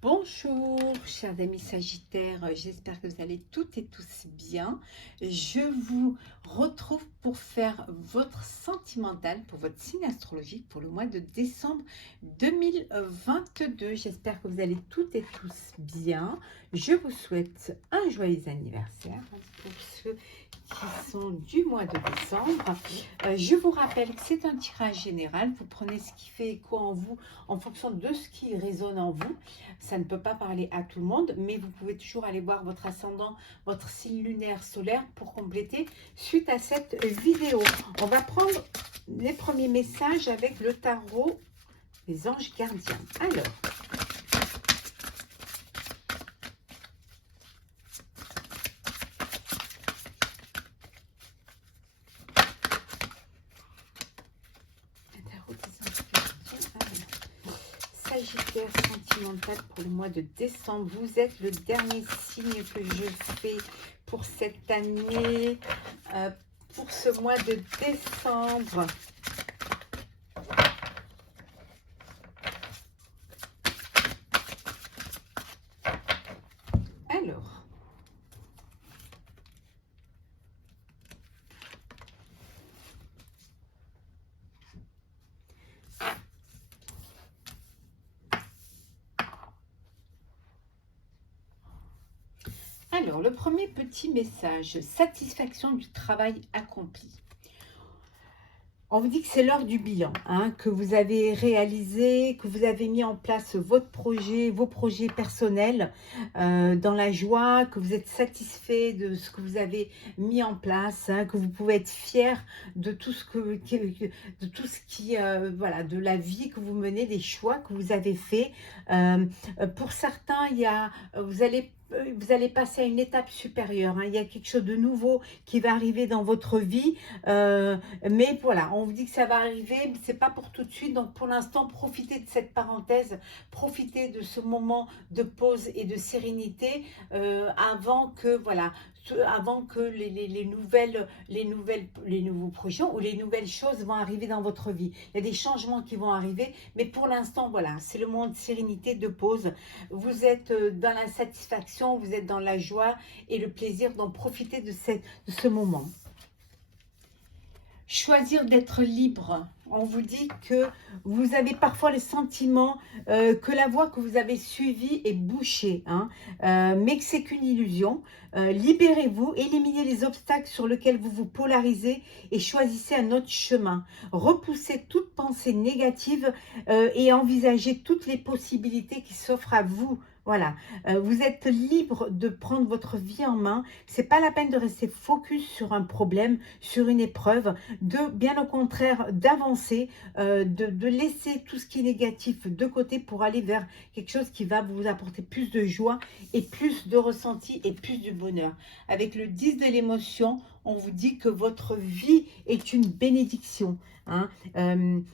Bonjour, chers amis Sagittaires, j'espère que vous allez toutes et tous bien. Je vous retrouve pour faire votre sentimental pour votre signe astrologique pour le mois de décembre 2022. J'espère que vous allez toutes et tous bien. Je vous souhaite un joyeux anniversaire pour ceux qui sont du mois de décembre. Je vous rappelle que c'est un tirage général. Vous prenez ce qui fait écho en vous en fonction de ce qui résonne en vous. Ça ne peut pas parler à tout le monde, mais vous pouvez toujours aller voir votre ascendant, votre signe lunaire solaire pour compléter suite à cette vidéo. On va prendre les premiers messages avec le tarot des anges gardiens. Alors, le tarot des anges gardiens. Alors, Sagittaire sentimental pour le mois de décembre. Vous êtes le dernier signe que je fais pour cette année, pour ce mois de décembre. Alors, le premier petit message, satisfaction du travail accompli. On vous dit que c'est l'heure du bilan, hein, que vous avez réalisé, que vous avez mis en place votre projet, vos projets personnels dans la joie, que vous êtes satisfait de ce que vous avez mis en place, hein, que vous pouvez être fier de tout ce voilà, de la vie que vous menez, des choix que vous avez faits. Pour certains, vous allez passer à une étape supérieure, hein. Il y a quelque chose de nouveau qui va arriver dans votre vie, mais voilà, on vous dit que ça va arriver, mais c'est pas pour tout de suite. Donc pour l'instant, profitez de cette parenthèse, profitez de ce moment de pause et de sérénité avant que voilà, avant que les nouveaux projets ou les nouvelles choses vont arriver dans votre vie. Il y a des changements qui vont arriver, mais pour l'instant, voilà, c'est le moment de sérénité, de pause. Vous êtes dans la satisfaction, vous êtes dans la joie et le plaisir, donc profitez de ce moment. Choisir d'être libre. On vous dit que vous avez parfois le sentiment que la voie que vous avez suivie est bouchée, hein, mais que c'est qu'une illusion. Libérez-vous, éliminez les obstacles sur lesquels vous vous polarisez et choisissez un autre chemin. Repoussez toute pensée négative et envisagez toutes les possibilités qui s'offrent à vous. Voilà, vous êtes libre de prendre votre vie en main. C'est pas la peine de rester focus sur un problème, sur une épreuve, bien au contraire d'avancer, de laisser tout ce qui est négatif de côté pour aller vers quelque chose qui va vous apporter plus de joie et plus de ressenti et plus de bonheur. Avec le 10 de l'émotion, on vous dit que votre vie est une bénédiction. Hein.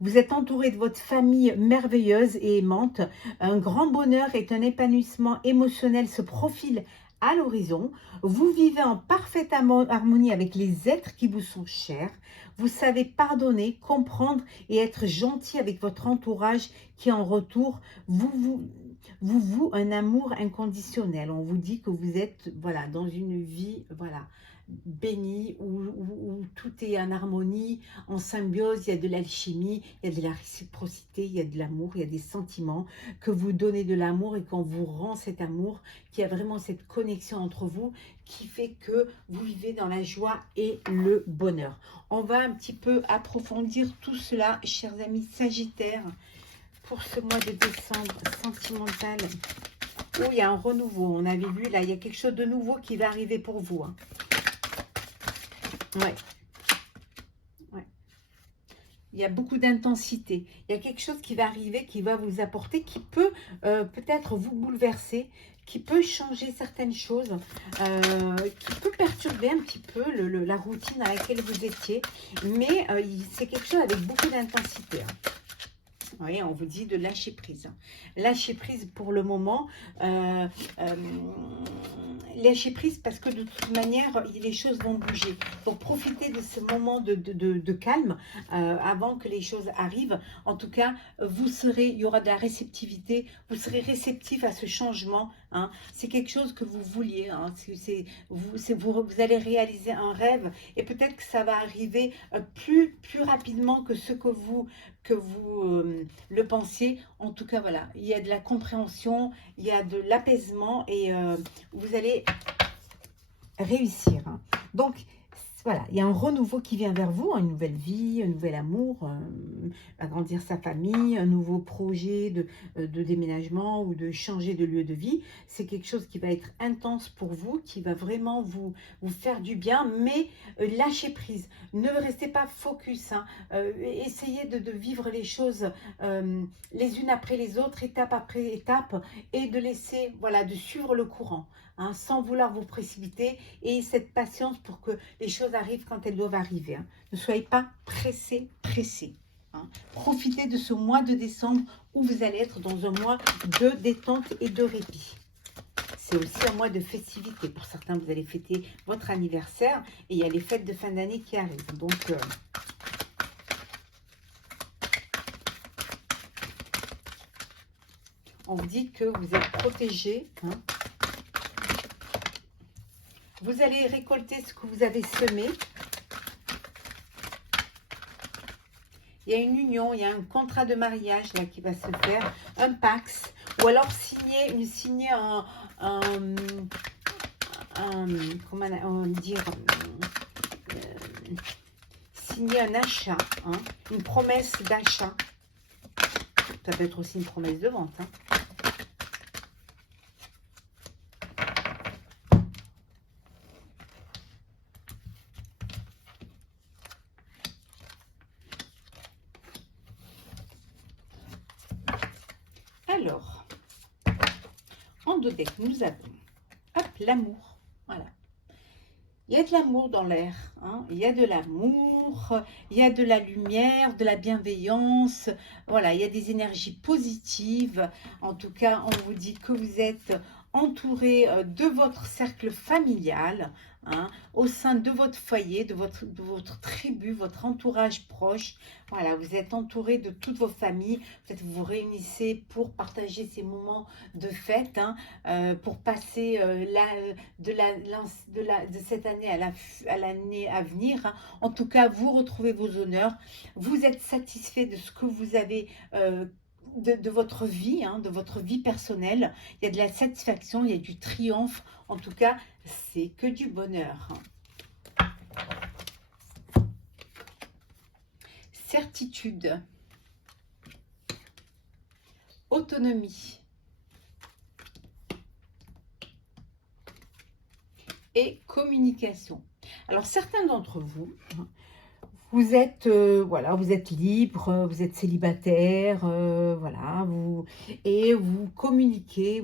Vous êtes entouré de votre famille merveilleuse et aimante. Un grand bonheur et un épanouissement émotionnel se profilent à l'horizon. Vous vivez en parfaite harmonie avec les êtres qui vous sont chers. Vous savez pardonner, comprendre et être gentil avec votre entourage qui en retour vous voue un amour inconditionnel. On vous dit que vous êtes voilà, dans une vie voilà, bénie, où tout est en harmonie, en symbiose, il y a de l'alchimie, il y a de la réciprocité, il y a de l'amour, il y a des sentiments, que vous donnez de l'amour et qu'on vous rend cet amour, qu'il y a vraiment cette connexion entre vous qui fait que vous vivez dans la joie et le bonheur. On va un petit peu approfondir tout cela, chers amis Sagittaires, pour ce mois de décembre sentimental. Où il y a un renouveau, on avait vu là, il y a quelque chose de nouveau qui va arriver pour vous, hein. Ouais. Ouais. Il y a beaucoup d'intensité. Il y a quelque chose qui va arriver, qui va vous apporter, qui peut peut-être vous bouleverser, qui peut changer certaines choses, qui peut perturber un petit peu la routine à laquelle vous étiez. Mais c'est quelque chose avec beaucoup d'intensité, hein. Oui, on vous dit de lâcher prise. Lâcher prise pour le moment. lâcher prise parce que de toute manière, les choses vont bouger. Donc, profitez de ce moment de calme avant que les choses arrivent. En tout cas, il y aura de la réceptivité, vous serez réceptif à ce changement. Hein. C'est quelque chose que vous vouliez. Hein. Vous allez réaliser un rêve et peut-être que ça va arriver plus rapidement que ce que vous le pensiez. En tout cas, voilà, il y a de la compréhension, il y a de l'apaisement et vous allez réussir. Hein. Donc, voilà, il y a un renouveau qui vient vers vous, une nouvelle vie, un nouvel amour, agrandir sa famille, un nouveau projet de déménagement ou de changer de lieu de vie. C'est quelque chose qui va être intense pour vous, qui va vraiment vous faire du bien, mais lâchez prise. Ne restez pas focus. Hein. Essayez de vivre les choses les unes après les autres, étape après étape, et de laisser, voilà, de suivre le courant. Hein, sans vouloir vous précipiter et cette patience pour que les choses arrivent quand elles doivent arriver. Hein. Ne soyez pas pressés. Hein. Profitez de ce mois de décembre où vous allez être dans un mois de détente et de répit. C'est aussi un mois de festivité. Pour certains, vous allez fêter votre anniversaire et il y a les fêtes de fin d'année qui arrivent. Donc, on vous dit que vous êtes protégés. Hein. Vous allez récolter ce que vous avez semé. Il y a une union, il y a un contrat de mariage là qui va se faire, un pax, ou alors signer signer un achat, hein, une promesse d'achat. Ça peut être aussi une promesse de vente. Hein. Alors, en dos deck, nous avons l'amour. Voilà. Il y a de l'amour dans l'air. Hein. Il y a de l'amour, il y a de la lumière, de la bienveillance. Voilà, il y a des énergies positives. En tout cas, on vous dit que vous êtes entouré de votre cercle familial. Hein, au sein de votre foyer, de votre tribu, votre entourage proche. Voilà, vous êtes entouré de toutes vos familles. Peut-être vous vous réunissez pour partager ces moments de fête, hein, pour passer de cette année à l'année à venir. Hein. En tout cas, vous retrouvez vos honneurs. Vous êtes satisfait de ce que vous avez de votre vie, hein, de votre vie personnelle. Il y a de la satisfaction, il y a du triomphe. En tout cas, c'est que du bonheur. Certitude. Autonomie. Et communication. Alors, certains d'entre vous... Vous êtes, voilà, vous êtes libre, vous êtes célibataire, voilà, vous communiquez,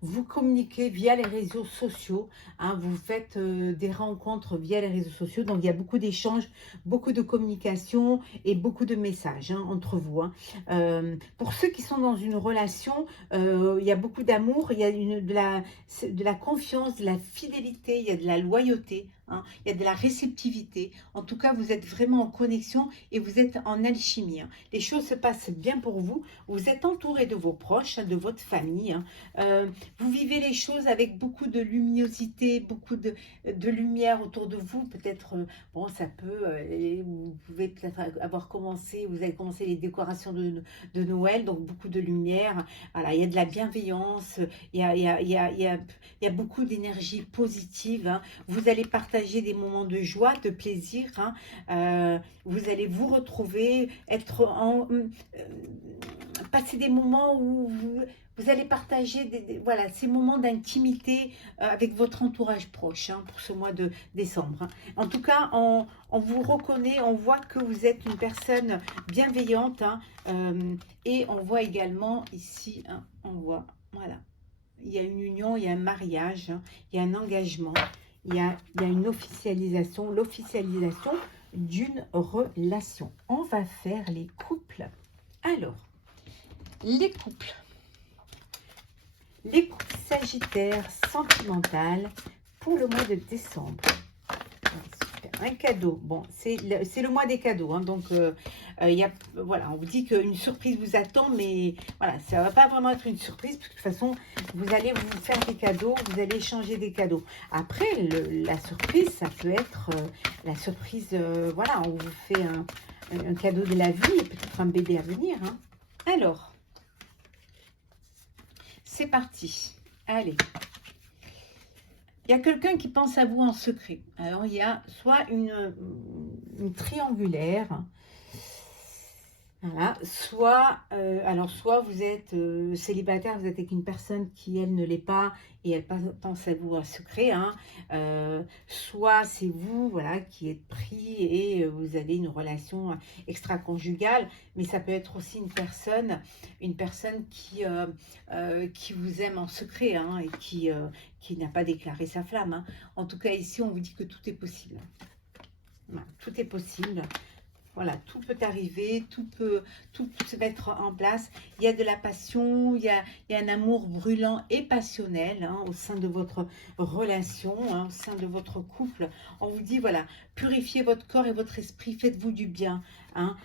vous communiquez via les réseaux sociaux, hein, vous faites des rencontres via les réseaux sociaux, donc il y a beaucoup d'échanges, beaucoup de communication et beaucoup de messages hein, entre vous. Hein. Pour ceux qui sont dans une relation, il y a beaucoup d'amour, il y a de la confiance, de la fidélité, il y a de la loyauté. Hein, il y a de la réceptivité. En tout cas, vous êtes vraiment en connexion et vous êtes en alchimie. Hein. Les choses se passent bien pour vous. Vous êtes entouré de vos proches, de votre famille. Hein. Vous vivez les choses avec beaucoup de luminosité, beaucoup de lumière autour de vous. Peut-être, bon, ça peut, vous pouvez peut-être avoir commencé, vous avez commencé les décorations de Noël, donc beaucoup de lumière. Voilà, il y a de la bienveillance, il y a beaucoup d'énergie positive. Hein. Vous allez partager des moments de joie, de plaisir. Hein. Vous allez vous retrouver, passer des moments où vous allez partager voilà, ces moments d'intimité avec votre entourage proche hein, pour ce mois de décembre. Hein. En tout cas, on vous reconnaît, on voit que vous êtes une personne bienveillante. Hein, et on voit également ici, hein, on voit, voilà, il y a une union, il y a un mariage, hein, il y a un engagement. Il y a une l'officialisation d'une relation. On va faire les couples. Alors, les couples, Sagittaires, sentimental pour le mois de décembre. Super. Un cadeau. Bon, c'est le mois des cadeaux. Hein, donc, voilà, on vous dit qu'une surprise vous attend, mais voilà, ça ne va pas vraiment être une surprise, parce que de toute façon, vous allez vous faire des cadeaux, vous allez échanger des cadeaux. Après, la surprise, ça peut être la surprise, voilà, on vous fait un cadeau de la vie, peut-être un bébé à venir. Hein. Alors, c'est parti. Allez. Il y a quelqu'un qui pense à vous en secret. Alors, il y a soit une triangulaire, voilà, soit vous êtes célibataire, vous êtes avec une personne qui, elle, ne l'est pas et elle pense à vous en secret. Hein. Soit c'est vous, voilà, qui êtes pris et vous avez une relation extra-conjugale, mais ça peut être aussi une personne qui vous aime en secret, hein, et qui n'a pas déclaré sa flamme. Hein. En tout cas, ici, on vous dit que tout est possible. Voilà, tout est possible. Voilà, tout peut arriver, tout peut se mettre en place. Il y a de la passion, il y a un amour brûlant et passionnel, hein, au sein de votre relation, hein, au sein de votre couple. On vous dit, voilà, purifiez votre corps et votre esprit, faites-vous du bien. Hein,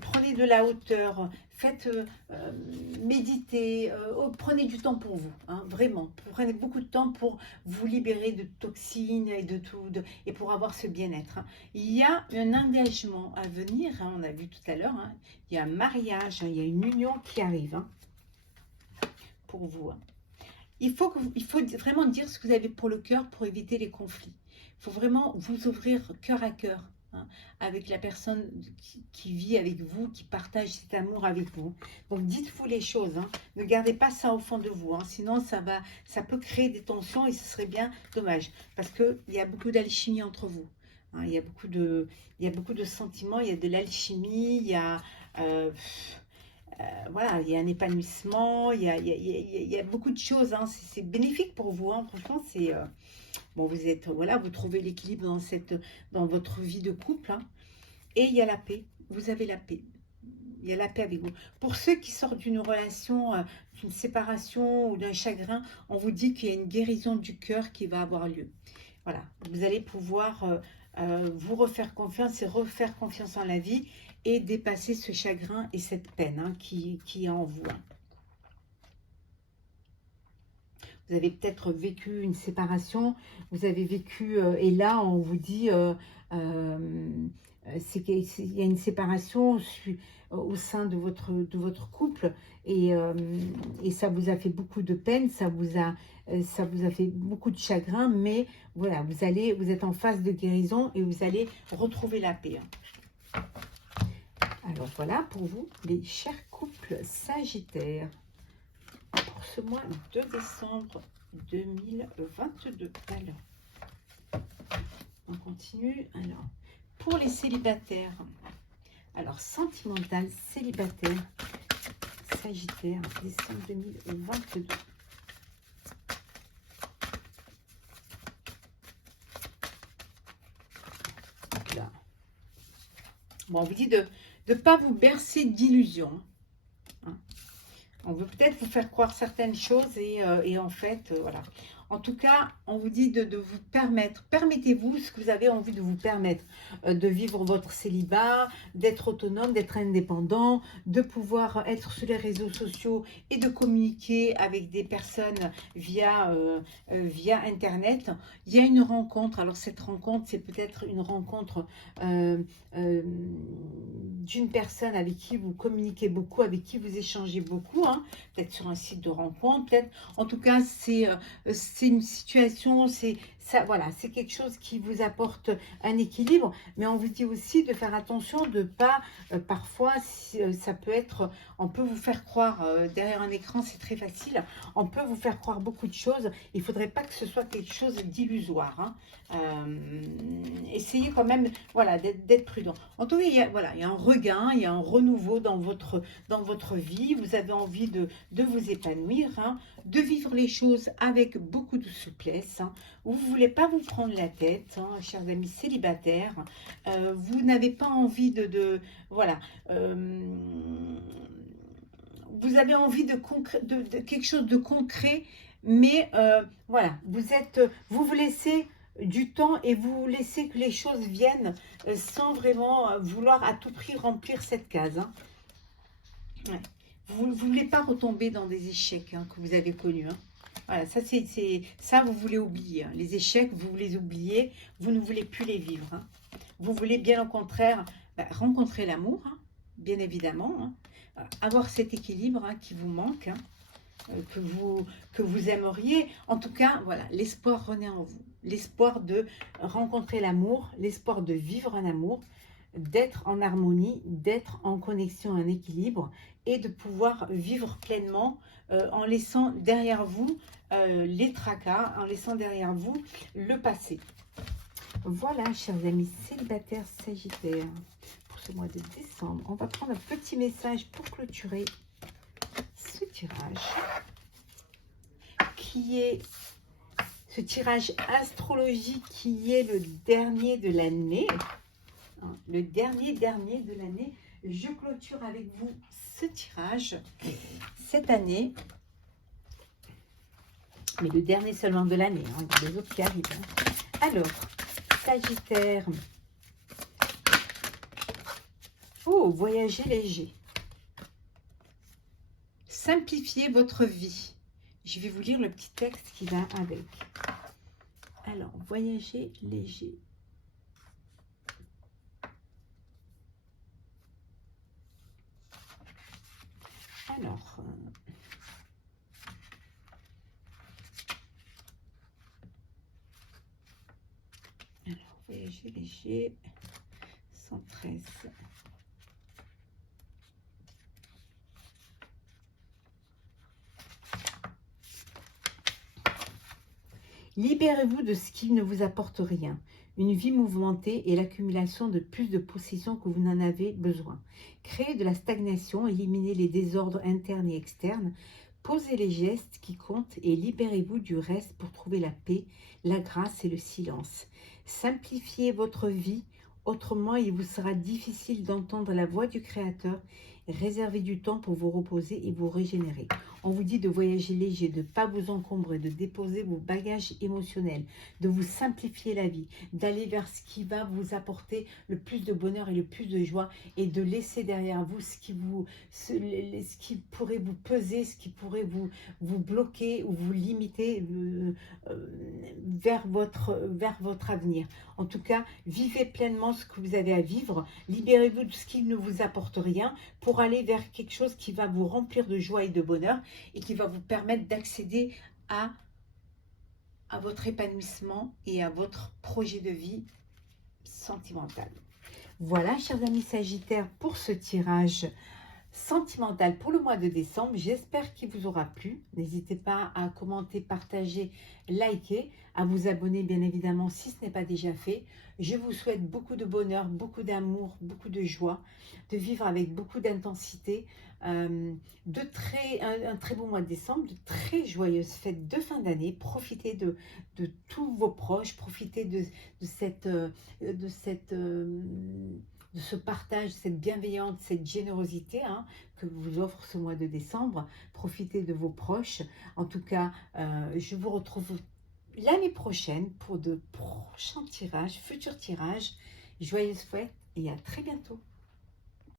prenez de la hauteur, méditez, prenez du temps pour vous, hein, vraiment. Prenez beaucoup de temps pour vous libérer de toxines et de tout, et pour avoir ce bien-être. Hein. Il y a un engagement à venir, hein, on a vu tout à l'heure, hein, il y a un mariage, hein, il y a une union qui arrive, hein, pour vous. Hein. Il faut vraiment dire ce que vous avez pour le cœur pour éviter les conflits. Il faut vraiment vous ouvrir cœur à cœur, hein, avec la personne qui vit avec vous, qui partage cet amour avec vous. Donc dites-vous les choses, hein. Ne gardez pas ça au fond de vous, hein. Sinon ça peut créer des tensions et ce serait bien dommage, parce qu'il y a beaucoup d'alchimie entre vous. Hein. Il y a beaucoup de sentiments, il y a de l'alchimie, il y a... voilà, il y a un épanouissement, il y a beaucoup de choses, hein. C'est bénéfique pour vous, hein. Franchement, c'est... bon, voilà, vous trouvez l'équilibre dans votre vie de couple, hein. Et il y a la paix, vous avez la paix. Il y a la paix avec vous. Pour ceux qui sortent d'une relation, d'une séparation ou d'un chagrin, on vous dit qu'il y a une guérison du cœur qui va avoir lieu. Voilà, vous allez pouvoir vous refaire confiance et refaire confiance en la vie et dépasser ce chagrin et cette peine, hein, qui est en vous. Hein. Vous avez peut-être vécu une séparation, vous avez vécu, et là on vous dit, il y a une séparation au sein de votre couple, et ça vous a fait beaucoup de peine, ça vous a fait beaucoup de chagrin, mais voilà, vous êtes en phase de guérison et vous allez retrouver la paix. Hein. Alors voilà pour vous, les chers couples sagittaires, pour ce mois de décembre 2022. Alors, on continue. Alors, pour les célibataires, alors sentimental, célibataire, sagittaire, décembre 2022. Là. Bon, on vous dit de ne pas vous bercer d'illusions. Hein. On veut peut-être vous faire croire certaines choses et en fait, voilà. En tout cas, on vous dit de vous permettez-vous ce que vous avez envie de vous permettre, de vivre votre célibat, d'être autonome, d'être indépendant, de pouvoir être sur les réseaux sociaux et de communiquer avec des personnes via Internet. Il y a une rencontre, alors cette rencontre, c'est peut-être une rencontre d'une personne avec qui vous communiquez beaucoup, avec qui vous échangez beaucoup, hein, peut-être sur un site de rencontre, peut-être, en tout cas, c'est une situation, voilà, c'est quelque chose qui vous apporte un équilibre, mais on vous dit aussi de faire attention de pas, parfois, ça peut être, on peut vous faire croire, derrière un écran, c'est très facile, on peut vous faire croire beaucoup de choses, il faudrait pas que ce soit quelque chose d'illusoire, hein. Essayez quand même, voilà, d'être prudent. En tout cas, il y a un regain, il y a un renouveau dans votre vie, vous avez envie de vous épanouir, hein, de vivre les choses avec beaucoup de souplesse, hein. Vous ne voulez pas vous prendre la tête, hein, chers amis célibataires, vous n'avez pas envie voilà, vous avez envie de quelque chose de concret, mais voilà, vous vous laissez du temps et vous laissez que les choses viennent sans vraiment vouloir à tout prix remplir cette case. Hein. Ouais. Vous ne voulez pas retomber dans des échecs hein, que vous avez connus. Hein. Voilà, ça vous voulez oublier. Hein. Les échecs, vous les oubliez, vous ne voulez plus les vivre. Hein. Vous voulez bien au contraire rencontrer l'amour, hein, bien évidemment. Hein. Avoir cet équilibre hein, qui vous manque, hein, que vous aimeriez. En tout cas, voilà, l'espoir renaît en vous. L'espoir de rencontrer l'amour, l'espoir de vivre un amour, d'être en harmonie, d'être en connexion, en équilibre et de pouvoir vivre pleinement en laissant derrière vous les tracas, en laissant derrière vous le passé. Voilà, chers amis célibataires sagittaires, pour ce mois de décembre, on va prendre un petit message pour clôturer ce tirage, qui est ce tirage astrologique qui est le dernier de l'année. Le dernier de l'année. Je clôture avec vous ce tirage cette année. Mais le dernier seulement de l'année. Hein, il y a les autres qui arrivent. Hein. Alors, Sagittaire. Oh, voyager léger. Simplifiez votre vie. Je vais vous lire le petit texte qui va avec. Alors, voyager léger. Alors, voyager léger, 113. Libérez-vous de ce qui ne vous apporte rien. Une vie mouvementée et l'accumulation de plus de possessions que vous n'en avez besoin. Créez de la stagnation, éliminez les désordres internes et externes, posez les gestes qui comptent et libérez-vous du reste pour trouver la paix, la grâce et le silence. Simplifiez votre vie, autrement il vous sera difficile d'entendre la voix du Créateur. Réservez du temps pour vous reposer et vous régénérer. On vous dit de voyager léger, de ne pas vous encombrer, de déposer vos bagages émotionnels, de vous simplifier la vie, d'aller vers ce qui va vous apporter le plus de bonheur et le plus de joie et de laisser derrière vous ce qui pourrait vous peser, ce qui pourrait vous bloquer ou vous limiter vers votre avenir. En tout cas, vivez pleinement ce que vous avez à vivre, libérez-vous de ce qui ne vous apporte rien pour aller vers quelque chose qui va vous remplir de joie et de bonheur et qui va vous permettre d'accéder à votre épanouissement et à votre projet de vie sentimental. Voilà, chers amis Sagittaires, pour ce tirage sentimental pour le mois de décembre. J'espère qu'il vous aura plu. N'hésitez pas à commenter, partager, liker, à vous abonner bien évidemment si ce n'est pas déjà fait. Je vous souhaite beaucoup de bonheur, beaucoup d'amour, beaucoup de joie, de vivre avec beaucoup d'intensité, un très beau mois de décembre, de très joyeuses fêtes de fin d'année. Profitez de tous vos proches, profitez de ce partage, cette bienveillance, cette générosité hein, que vous offre ce mois de décembre. Profitez de vos proches. En tout cas, je vous retrouve l'année prochaine pour de prochains tirages, futurs tirages. Joyeuses fêtes et à très bientôt.